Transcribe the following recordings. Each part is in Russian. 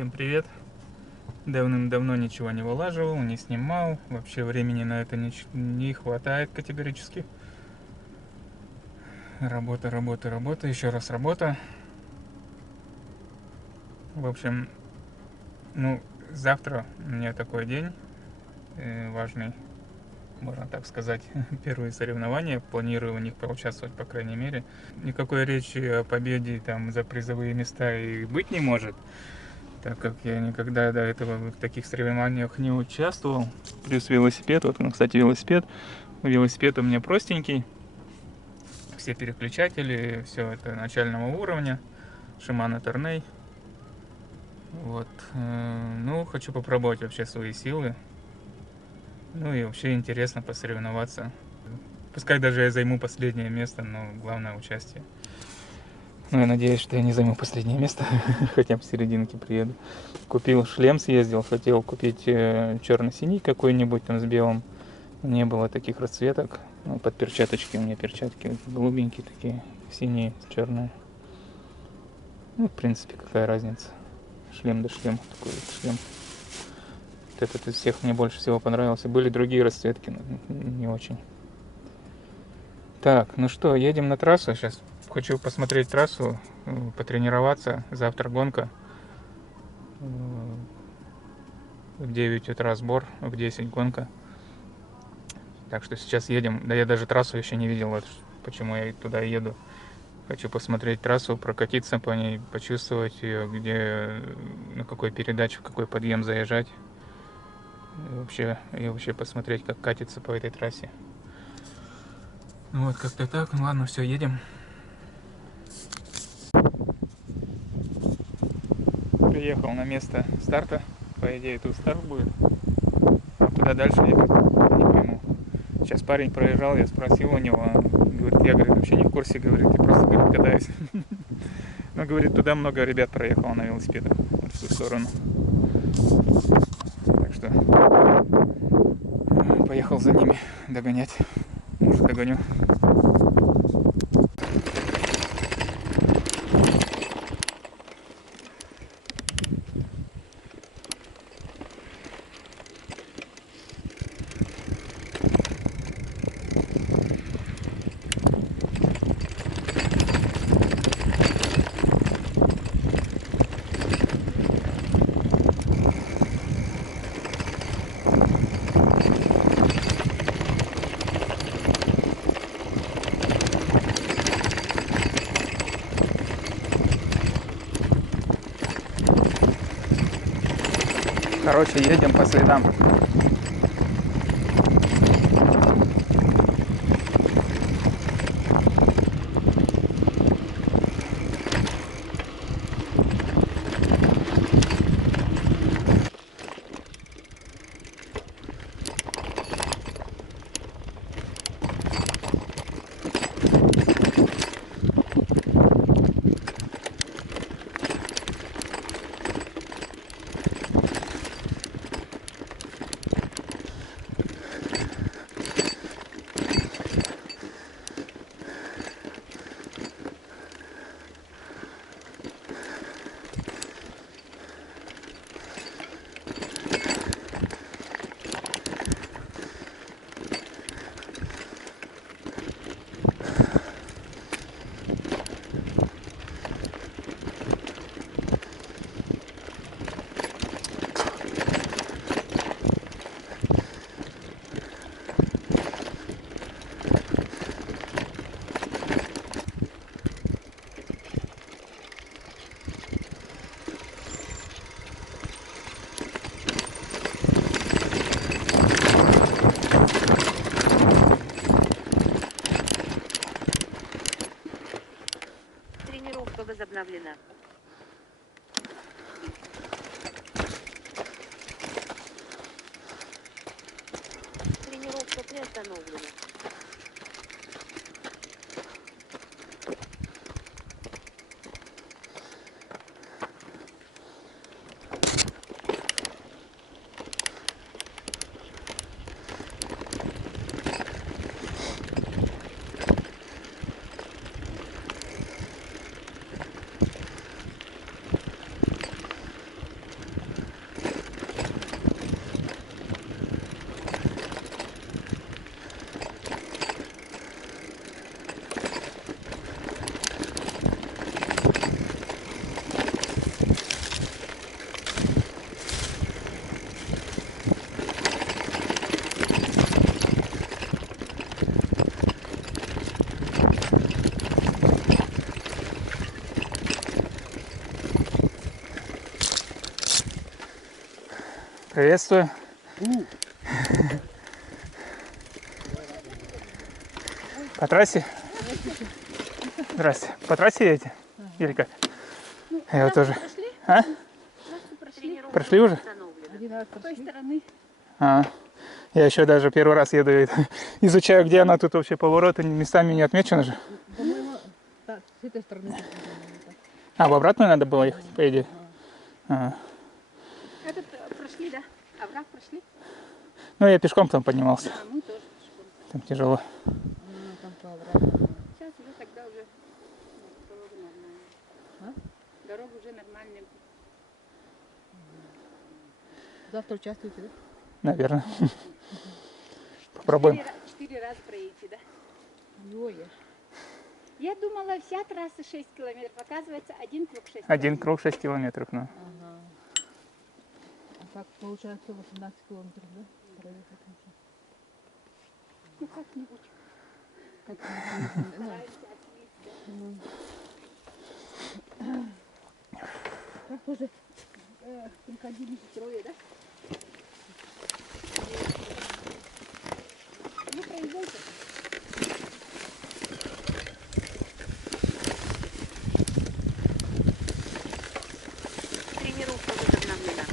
Всем привет! Давным-давно ничего не вылаживал, не снимал. Вообще времени на это не хватает категорически. Работа, работа, работа, еще раз работа. В общем, завтра у меня такой день важный, можно так сказать, первые соревнования. Планирую в них поучаствовать, по крайней мере. Никакой речи о победе там за призовые места и быть не может, так как я никогда до этого в таких соревнованиях не участвовал. Плюс велосипед, кстати, велосипед у меня простенький, все переключатели, все это начального уровня, Shimano Tourney. Хочу попробовать вообще свои силы, и вообще интересно посоревноваться. Пускай даже я займу последнее место, но главное участие. Я надеюсь, что я не займу последнее место, хотя бы в серединке приеду. Купил шлем, съездил, хотел купить черно-синий какой-нибудь там с белым. Не было таких расцветок. Под перчаточки у меня перчатки голубенькие такие, синие, черные. В принципе, какая разница. Шлем да шлем, такой вот шлем. Вот этот из всех мне больше всего понравился. Были другие расцветки, но не очень. Так, едем на трассу. Сейчас хочу посмотреть трассу, потренироваться. Завтра гонка. В 9 утра сбор, в 10 гонка. Так что сейчас едем. Да я даже трассу еще не видел, вот почему я туда еду. Хочу посмотреть трассу, прокатиться по ней, почувствовать ее, где, на какой передач, в какой подъем заезжать. И вообще посмотреть, как катится по этой трассе. Как-то так. Ладно, все, едем. Приехал на место старта. По идее, тут старт будет. Куда дальше ехать, не пойму. Сейчас парень проезжал, я спросил у него, говорит, я, вообще не в курсе, говорит, я просто, катаюсь. Но, говорит, туда много ребят проехало на велосипедах, вот в ту сторону. Так что поехал за ними догонять. Может, догоню. Короче, едем по следам. Возобновлена. Тренировка приостановлена. Приветствую. По трассе? Здрасте. По трассе едете? Или как? Я вот тоже. А? Прошли уже? С той стороны. А, я еще даже первый раз еду и изучаю, где она тут вообще повороты местами не отмечена же. По-моему, с этой стороны. А, в обратную надо было ехать, по идее? Ага. Этот прошли, да? Овраг прошли? Ну, я пешком там поднимался. А мы тоже пешком. Там тяжело. Там по оврагу. Сейчас уже тогда уже дорога нормальная. А? Дорога уже нормальная. Завтра участвуете, да? Наверное. Попробуем. 4 раза проедете, да? Ой. Я думала, вся трасса 6 километров. Оказывается, один круг 6 километров. Один круг 6 километров, ну. Ага. А как получается 18 километров, да? Проехать нужно. Ну, как-нибудь. Как тоже приходили трое, да? Ну, проезжайте. Тренировка возобновлена.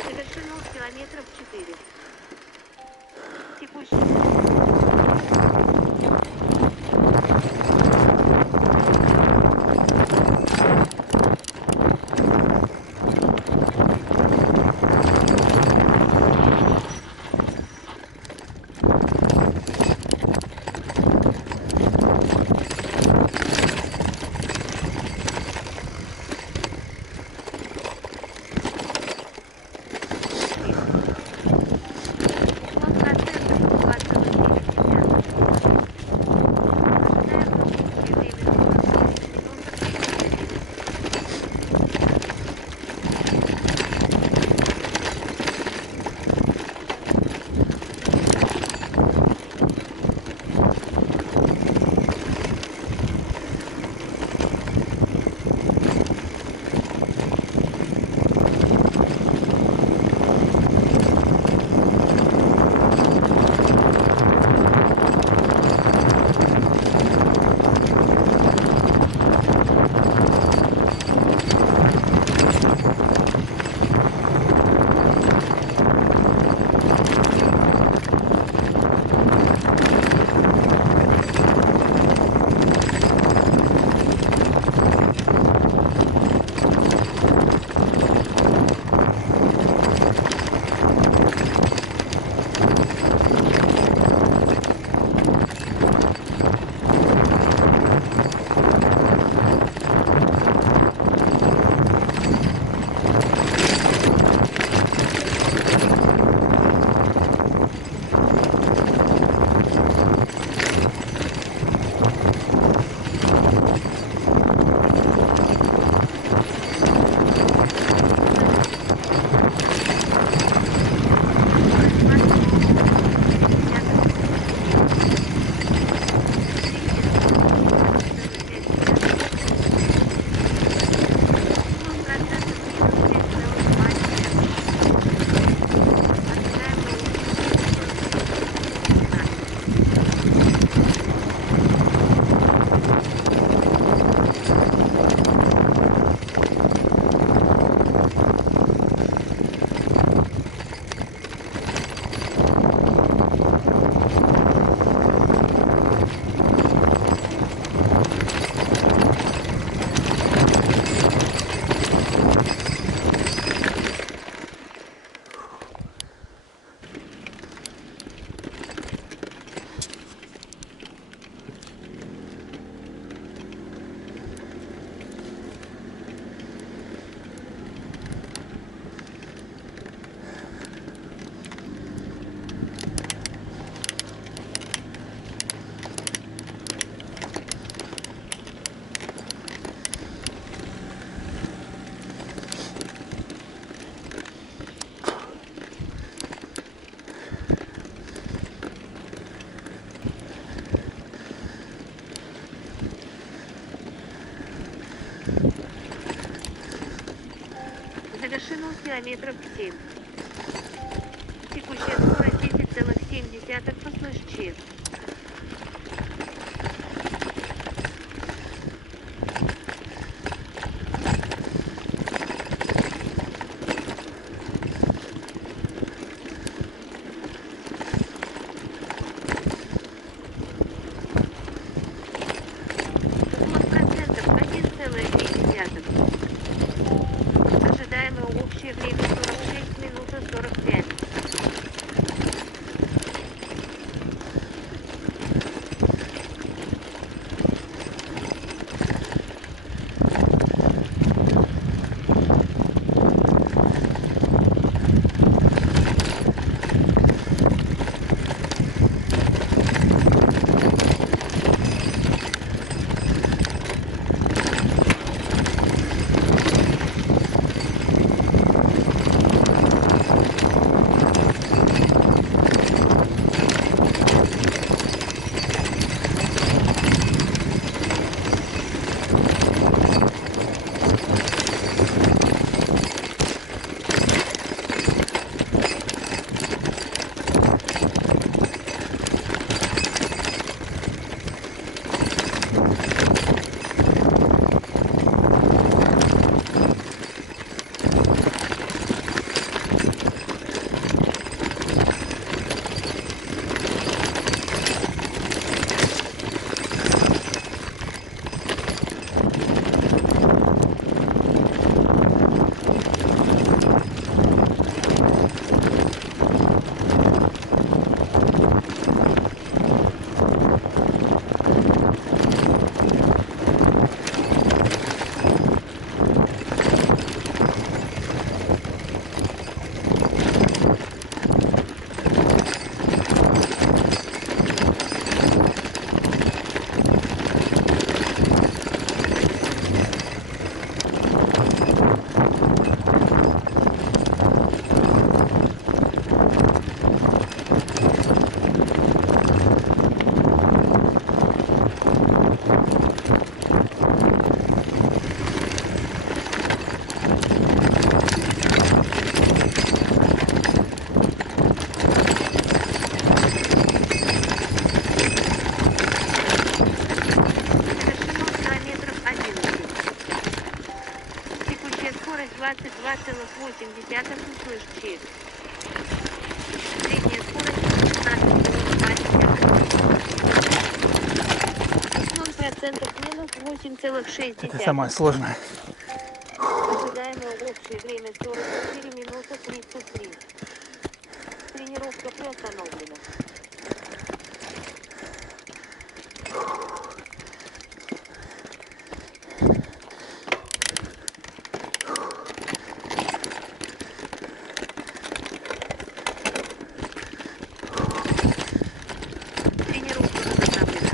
Совершено километров 4. Текущий. Вот процесс ситуации в эфире. километров 7. Текущая скорость 10,7 по /Ч. Уклон процентов 1,3. Ожидаемое общее время 46 минут и 45. Скорость 22,8 /Ч. Средняя скорость 15,2. Уклон процентов минус 8,6. Это самое сложное. Ожидаемое общее время 44 минуты 33. Тренировка приостановлена. Тренировка возобновлена.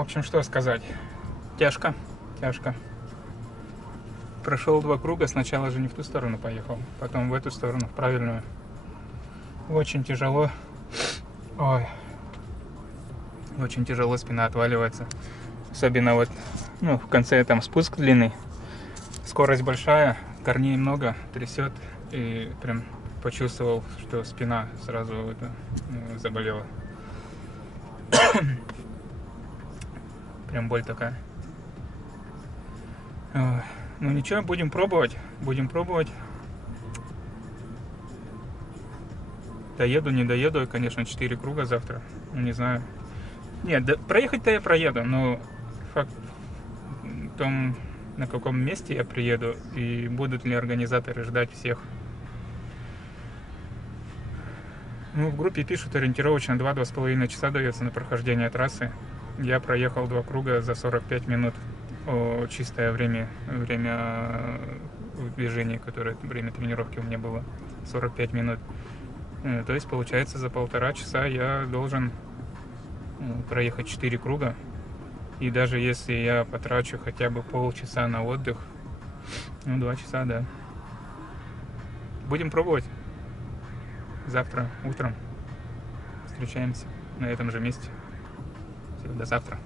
в общем, что сказать. Тяжко, тяжко. Прошел 2 круга, сначала же не в ту сторону поехал, потом в эту сторону, в правильную. Очень тяжело. Ой. Очень тяжело, спина отваливается. Особенно вот, ну, в конце там спуск длинный. Скорость большая, корней много, трясет. И прям почувствовал, что спина сразу заболела. Прям боль такая. Ой. Ну ничего, будем пробовать. Будем пробовать. Доеду, не доеду, конечно, 4 круга завтра. Не знаю. Нет, да, проехать-то я проеду, но факт в том, на каком месте я приеду и будут ли организаторы ждать всех. Ну, в группе пишут, ориентировочно 2-2,5 часа дается на прохождение трассы. Я проехал 2 круга за 45 минут. Чистое время в движении, которое время тренировки у меня было 45 минут. То есть, получается, за 1,5 часа я должен проехать 4 круга. И даже если я потрачу хотя бы полчаса на отдых, ну, 2 часа, да. Будем пробовать. Завтра утром встречаемся на этом же месте. Всего до завтра.